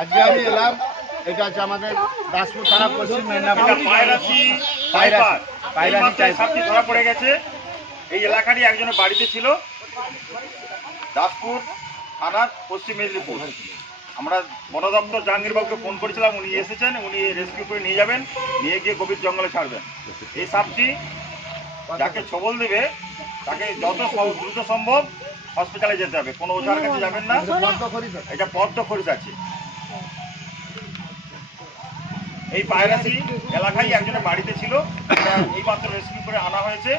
আজকে আমি এলাম এটা হচ্ছে আমাদের দাসপুর থানা পশ্চিম মেদিনীপুর। পায়রাসি পায়রাসি। সাপটি ধরা পড়ে গেছে। এই এলাকারই একজনের বাড়িতে ছিল। দাসপুর থানার পশ্চিম মেদিনীপুর। আমরা বন দপ্তর জাহাঙ্গীরবাবুকে ফোন করেছিলাম উনি এসেছেন উনি রেস্কিউ করে নিয়ে যাবেন নিয়ে গিয়ে গভীর জঙ্গলে ছাড়বেন। এই সাপটি যাকে ছবল দেবে তাকে যত দ্রুত সম্ভব হসপিটালে যেতে হবে। কোনো ওঝার কাছে যাবেন না। এটা পদ্ম খরিদ আছে। এই পায়রাসি এলাকায় একজনের বাড়িতে ছিল। এটা এই মাত্র রেস্কিউ করে আনা হয়েছে।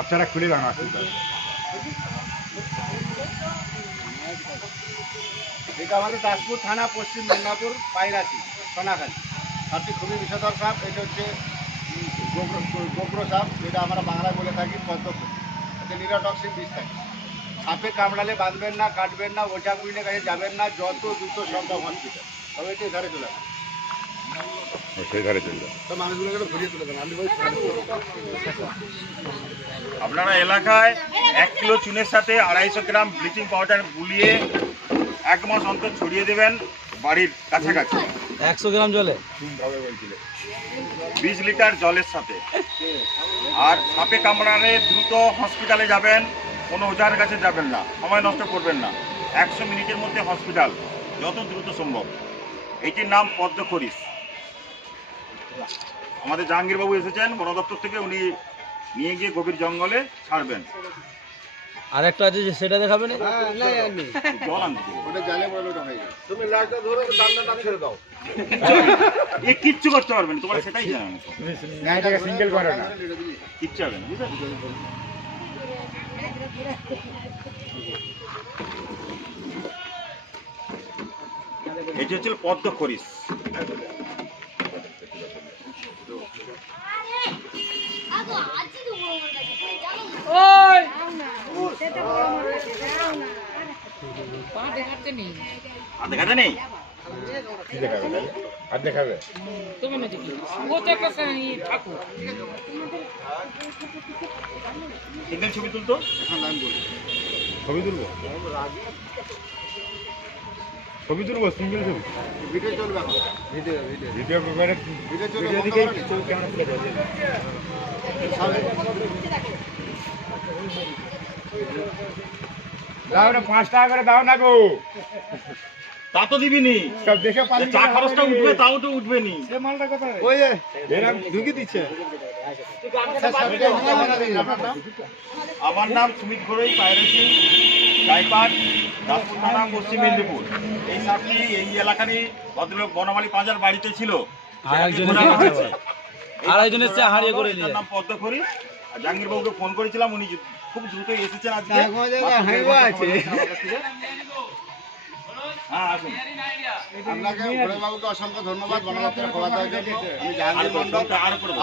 আপনারা খুলে দাও না এটা আমাদের দাসপুর থানা পশ্চিম মেদিনীপুর পাইরাসি সোনাখালী। সাপটি খুবই বিষধর সাপ এটা হচ্ছে গোবর সাপ যেটা আমরা বাংলায় বলে থাকি পদ্মফুল এতে নিরটক্সিন বিষ থাকে সাপে কামড়ালে বাঁধবেন না কাটবেন না ওঝা কুইনের কাছে যাবেন না যত দ্রুত সম্ভব হসপিটাল তবে এটি ধারে চলে আসবে চলে যাও মানুষগুলোকে ঘুরিয়ে তুলে আমি আপনারা এলাকায় এক কিলো চুনের সাথে আড়াইশো গ্রাম ব্লিচিং পাউডার গুলিয়ে এক মাস অন্তর ছড়িয়ে দেবেন বাড়ির কাছাকাছি। একশো গ্রাম জলে? বিশ লিটার জলের সাথে। আর সাপে কামড়ালে দ্রুত হসপিটালে যাবেন। কোনো ওঝার কাছে যাবেন না সময় নষ্ট করবেন না। একশো মিনিটের মধ্যে হসপিটাল যত দ্রুত সম্ভব। এটির নাম পদ্ম খরিস আমাদের জাহাঙ্গীরবাবু এসেছেন বন দপ্তর থেকে উনি নিয়ে গিয়ে গভীর জঙ্গলে ছাড়বেন। আর একটা আছে যে সেটা দেখাবে না জল আনতে দিন। ওটা জালে বলে ওটা হয়ে দাও। এ কিচ্ছু করতে পারবেন না, তোমরা সেটাই জানো না এটাকে সিঙ্গেল করে না। কিচ্ছু হবে না বুঝলেন? এটি হচ্ছে পদ্ম খরিস আর দেখাতে নেই। দেখাবে? আর দেখাবে সিঙ্গেল ছবি তুলতো? ছবি তুলবো? ছবি তুলবো সিঙ্গেল ছবি? ভিডিও চলবে ভিডিও ভিডিও। ভিডিও করে ভিডিও চলবে ভিডিও দিকে ছবি কেমন তুলে দেবে দাও না পাঁচ টাকা করে দাও না গো তা তো দেখে পালি চা খরচটা উঠবে তাও তো উঠবে নি ঢুকি দিচ্ছে। আমার নাম সুমিত ঘরোই পায়রেসি গাইপাট দাসপুর থানা পশ্চিম মেদিনীপুর। এই সাপটি এই এলাকারই ভদ্রলোক বনমালী পাঁজার বাড়িতে ছিল। আর একজন এসে হয়েছে। আর একজন এসে হারিয়ে করে নিয়ে নাম পদ্ম খরি আর জাহাঙ্গীরবাবুকে ফোন করেছিলাম উনি খুব দ্রুতই এসেছেন আজকে।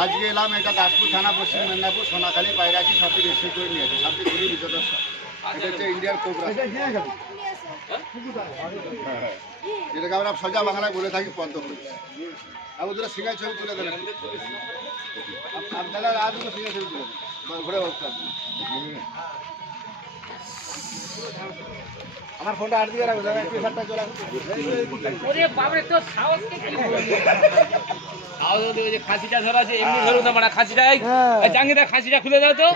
আজকে এলাম এটা দাসপুর থানা পশ্চিম মেদিনীপুর সোনাখালী পায়রাছি সাপটি রেস্কিউ করে নিয়েছে। সাপটি খুবই এটা হচ্ছে ইন্ডিয়ার কোবরা। যেটাকে আমরা সোজা বাংলায় বলে থাকি পদ্ম ফুল। আবু দুটো সিঙ্গাই ছবি তুলে দেন। আপনারা আর দুটো সিঙ্গাই ছবি তুলে ঘুরে বসতে আমার ফোনটা আর রাখো দাদা একটু সাতটা চলে আসুন। খাসিটা ধরা আছে এমনি ধরো না মানে খাসিটা এই জাঙ্গিদা খাসিটা খুলে দাও তো।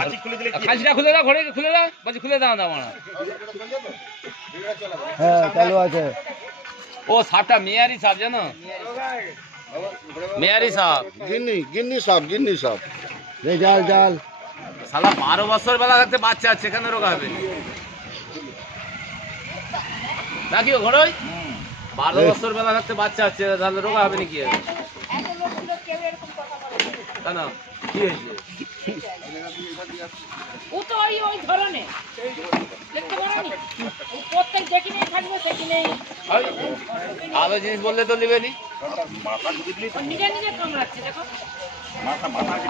হাঁচি খুলে দিলে খাসিটা খুলে দাও ঘরে খুলে দাও বলছি খুলে দাও দাও মানে হ্যাঁ চালু আছে। ও সাপটা মেয়ারি সাপ জানো? মেয়ারি সাপ গিন্নি গিন্নি সব গিন্নি রে জাল জাল। সালা বারো বছর বেলা থাকতে বাচ্চা আছে এখানে রোগা হবে। নাকি ও ঘরোই বারো বছর বেলা থাকতে বাচ্চা আছে তাহলে রোগা হবে নাকি? কেন? কি হয়েছে? ও তো ওই ওই ধরনের দেখতে পারোনি? প্রত্যেক যেখানেই থাকবে সেখানেই ভালো জিনিস বললে তো নেবে নি। নিজে নিজে কামড়াচ্ছে দেখো।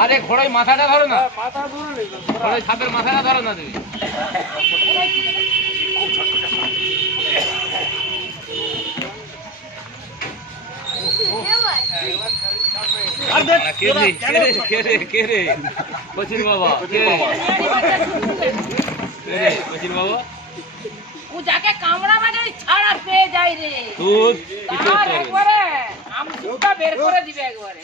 আরে ঘোড়ায় মাথাটা ধরো না। ঘোড়াই সাপের মাথাটা ধরো না তুমি। কামড়া মানে ছাড়া পেয়ে যায় রে। দুধ বের করে দিবে একবারে।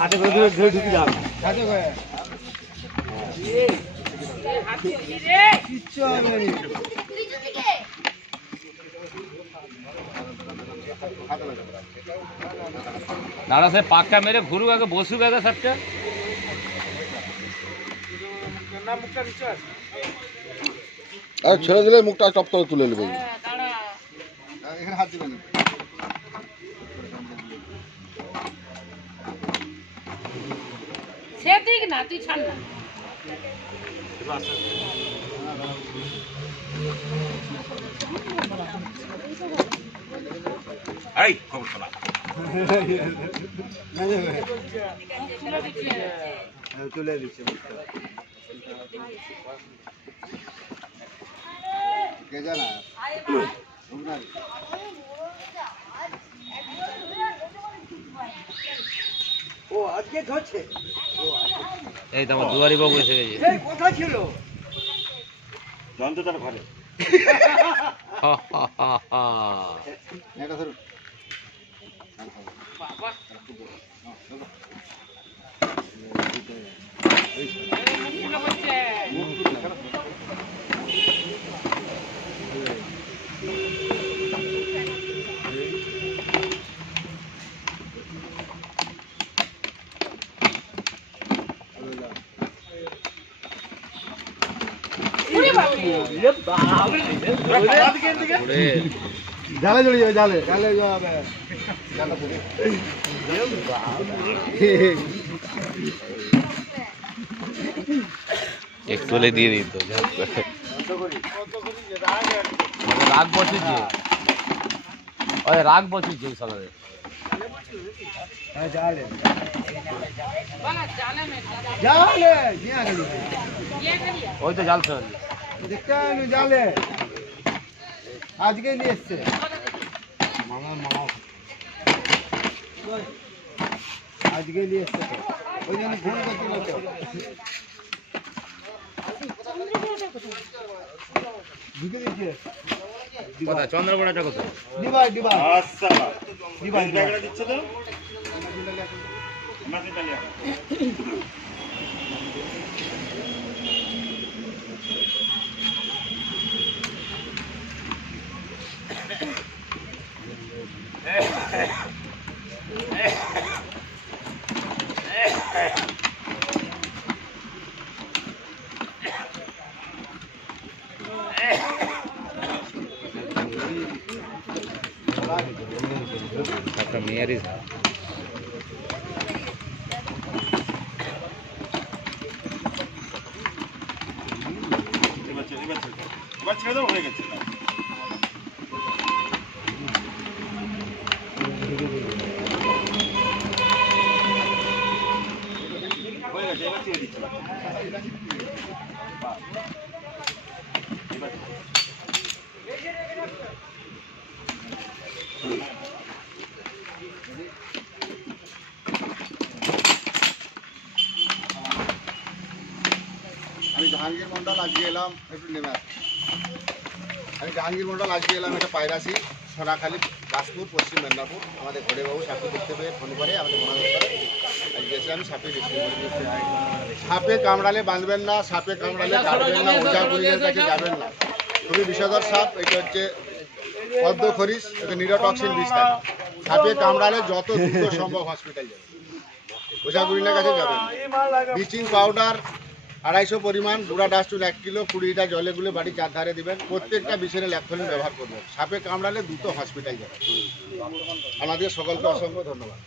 হাতে করে ধরে ধরে ঢুকি দাও। হাতি রে দাঁড়া সে পাকটা মেরে ঘুরুক আগে বসুক আগে আর ছেড়ে দিলে মুখটা টপ করে তুলে নেবে। হ্যাঁ, এখানে হাত দিবেন। সে দিক না তুই ছাড় না। এই খবর শোনা। তুলে দিচ্ছে কে জানা রঘুনাথ। এই তো আমার দুয়ারি বাবু এসে গেছে তার ঘরে হা, হা, হা। এটা ধরুন বাবা মনে হচ্ছে উড়ে বাপরে ওরে, জালে জড়িয়ে যাবে জালে জালে যাবে এক তোলে দিয়ে দিত রাগ বসেছে ওই রাগ বসেছে সালারে হ্যাঁ জালে বাবা জানে না জালে জিয়া জাল ফেল দেখতে জালে। আজকে নিয়ে এসছে। মামা মামা। আজকে নিয়ে এসছে ওই জন্য ফোন করছিল তো। ঢুকে দিচ্ছে কোথায়? ডিবাই ডিবাই আচ্ছা। ডিবাই দিচ্ছে তো? মাসি তালিয়া একটা মেয়ারি এবার ছেড়ে এবার আমি জাহাঙ্গীর মন্ডল আজকে এলাম, একটু নেমে আমি জাহাঙ্গীর মন্ডল আজকে এলাম একটা পায়রাসি সোনাখালী, দাসপুর, পশ্চিম মেদিনীপুর। আমাদের ঘরে বাবু সাপে দেখতে পেয়ে ফোন করে আমাদের মনে আজকে এসে আমি সাপে সাপে কামড়ালে বাঁধবেন না, সাপে কামড়ালে না যাবেন না। খুবই বিষধর সাপ, এটা হচ্ছে পদ্ম খরিস এটা নিরোটক্সিন বিষ থাকে সাপে কামড়ালে যত দ্রুত সম্ভব হসপিটাল যাবে। ওঝা গুলিনের কাছে যাবেন ব্লিচিং পাউডার আড়াইশো পরিমাণ, গুঁড়া ডাস্টুন এক কিলো কুড়িটা জলে গুলে বাড়ি চার ধারে দিবেন। প্রত্যেকটা বিষয়ে ল্যাপথলিন ব্যবহার করবেন। সাপে কামড়ালে দ্রুত হসপিটাল যাবে। আমাদের সকলকে অসংখ্য ধন্যবাদ।